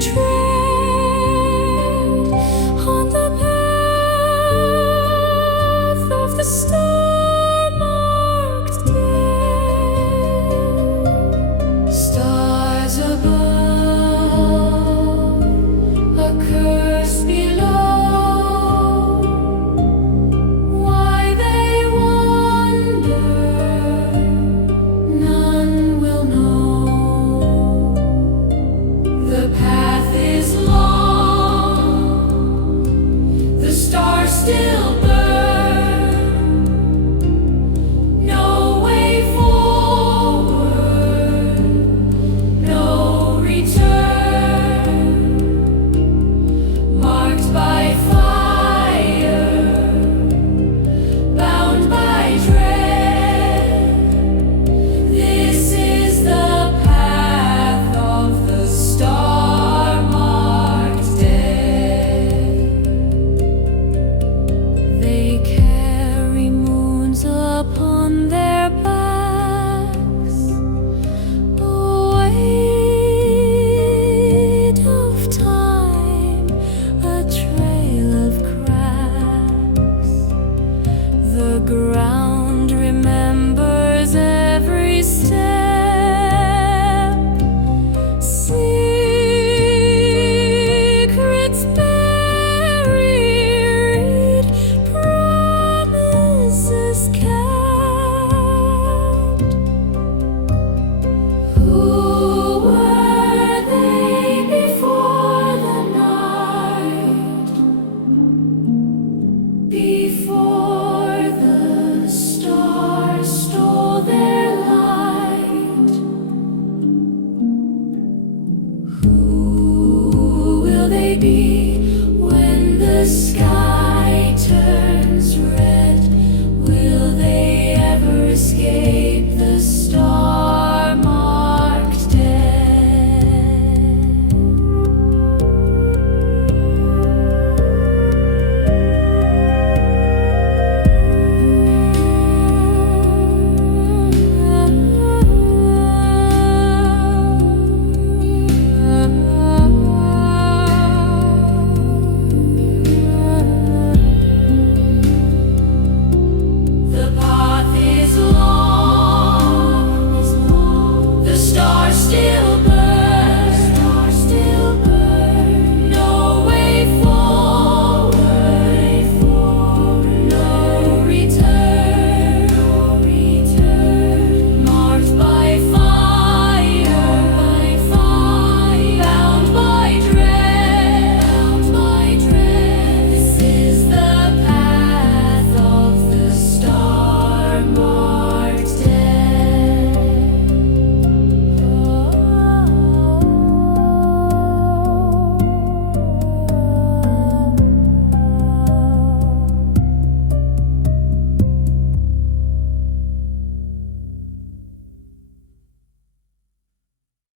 tread on the path of the star-marked dead. Stars above, a curse below. Why they wander, none will know. The path is long, the stars still burn. No way forward, no return. Marked by fire, bound by dread. This is the path of the star-marked dead. They carry moons upon their backs, a weight of time, a trail of cracks. The ground remembers every step. Secrets buried, promises kept. Who were they before the night? Before the stars stole their light? Who will they be when the sky